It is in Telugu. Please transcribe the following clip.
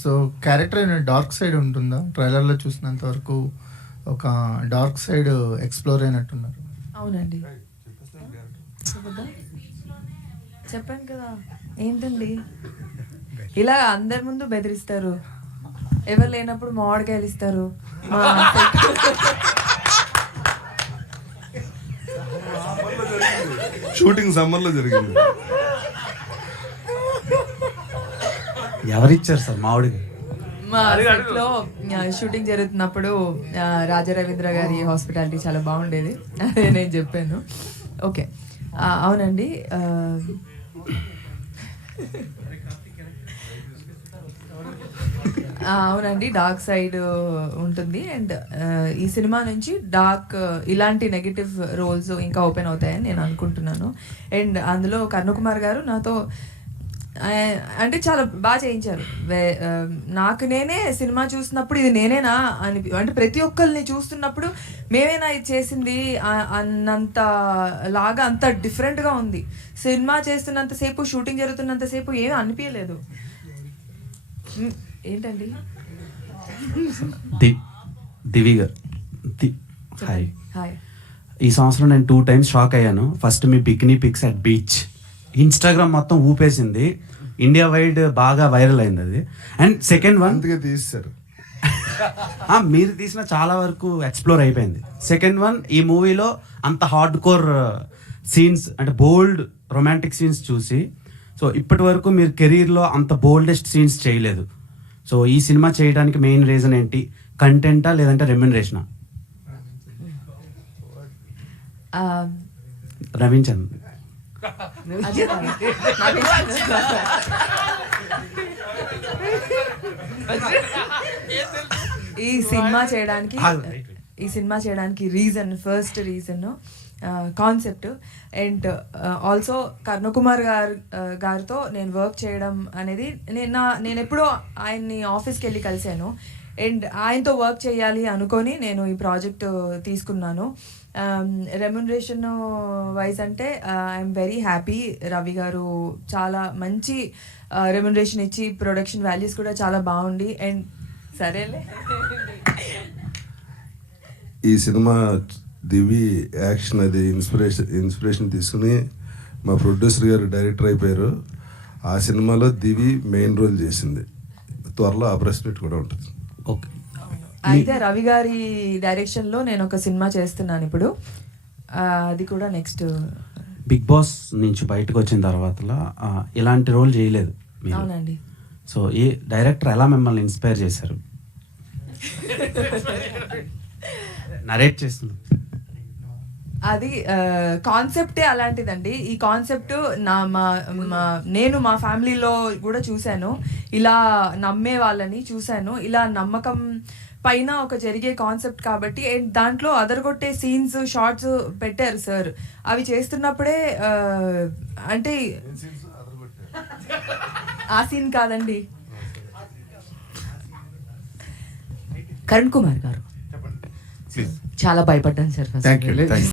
సో క్యారెక్టర్ అయిన డార్క్ సైడ్ ఉంటుందా? ట్రైలర్లో చూసినంత వరకు ఒక డార్క్ సైడ్ ఎక్స్ప్లోర్ అయినట్టున్నారు. అవునండి, చెప్పాను కదా. ఏంటండి ఇలా అందరి ముందు బెదిరిస్తారు, ఎవరు లేనప్పుడు మామిడికాయలు ఇస్తారు. షూటింగ్ సమ్మర్ లో జరిగింది. ఎవరిచ్చారు సార్ మామిడికి? మా సెట్లో షూటింగ్ జరుగుతున్నప్పుడు రాజా రవీంద్ర గారి హాస్పిటాలిటీ చాలా బాగుండేది, అదే నేను చెప్పాను. ఓకే, అవునండి. అవునండి, డార్క్ సైడ్ ఉంటుంది. అండ్ ఈ సినిమా నుంచి డార్క్ ఇలాంటి నెగటివ్ రోల్స్ ఇంకా ఓపెన్ అవుతాయని నేను అనుకుంటున్నాను. అండ్ అందులో కర్ణకుమార్ గారు నాతో అంటే చాలా బాగా చేయించారు. నాకు నేనే సినిమా చూసినప్పుడు ఇది నేనేనా అని, అంటే ప్రతి ఒక్కరిని చూస్తున్నప్పుడు మేమేనా ఇది చేసింది అన్నంత లాగా అంత డిఫరెంట్గా ఉంది. సినిమా చేస్తున్నంతసేపు, షూటింగ్ జరుగుతున్నంతసేపు ఏమీ అనిపించలేదు. ఏంటండి దివి గారు, హాయ్. హాయ్. ఈ సంవత్సరం నేను 2 times షాక్ అయ్యాను. ఫస్ట్ మీ bikini pics at beach, Instagram మొత్తం ఊపేసింది, ఇండియా వైడ్ బాగా వైరల్ అయింది అది. అండ్ సెకండ్ వన్ తీశారు, మీరు తీసిన చాలా వరకు ఎక్స్ప్లోర్ అయిపోయింది. సెకండ్ వన్, ఈ మూవీలో అంత హార్డ్ కోర్ సీన్స్ అంటే బోల్డ్ రొమాంటిక్ సీన్స్ చూసి, సో ఇప్పటి వరకు మీరు కెరీర్లో అంత బోల్డెస్ట్ సీన్స్ చేయలేదు. సో ఈ సినిమా చేయడానికి మెయిన్ రీజన్ ఏంటి? కంటెంటా లేదంటే రెమ్యునరేషనా? రవించంద్ ఈ సినిమా చేయడానికి reason, first reason concept. And also Karnakumar గారితో నేను వర్క్ చేయడం అనేది, నేను ఎప్పుడో ఆయన్ని ఆఫీస్కి వెళ్ళి కలిశాను. అండ్ ఆయనతో వర్క్ చేయాలి అనుకొని నేను ఈ ప్రాజెక్ట్ తీసుకున్నాను. రెమ్యునరేషన్ వైజ్ అంటే ఐఎమ్ వెరీ హ్యాపీ. రవి గారు చాలా మంచి రెమ్యునరేషన్ ఇచ్చి, ప్రొడక్షన్ వాల్యూస్ కూడా చాలా బాగుంది. అండ్ సరేలే, ఈ సినిమా దివి యాక్షన్ అది ఇన్స్పిరేషన్ తీసుకుని మా ప్రొడ్యూసర్ గారు డైరెక్టర్ అయిపోయారు. ఆ సినిమాలో దివి మెయిన్ రోల్ చేసింది. త్వరలో ఆ ప్రెస్ మీట్ కూడా ఉంటుంది. ఓకే. అయితే రవి గారి డైరెక్షన్లో నేను ఒక సినిమా చేస్తున్నాను ఇప్పుడు, అది కూడా నెక్స్ట్. బిగ్ బాస్ నుంచి బయటకు వచ్చిన తర్వాత ఇలాంటి రోల్ చేయలేదు మీరు. అవునండి. సో ఈ డైరెక్టర్ ఎలా మిమ్మల్ని ఇన్స్పైర్ చేశారు? నరేట్ చేస్తుంది. అది కాన్సెప్టే అలాంటిదండి. ఈ కాన్సెప్ట్ నేను మా ఫ్యామిలీలో కూడా చూశాను, ఇలా నమ్మే వాళ్ళని చూశాను. ఇలా నమ్మకం పైన ఒక జరిగే కాన్సెప్ట్ కాబట్టి, అండ్ దాంట్లో అదరగొట్టే సీన్స్, షార్ట్స్ పెట్టారు సార్. అవి చేస్తున్నప్పుడే అంటే ఆ సీన్ కాదండి, కరణ్ కుమార్ గారు చాలా భయపడ్డాను సార్. Thank you.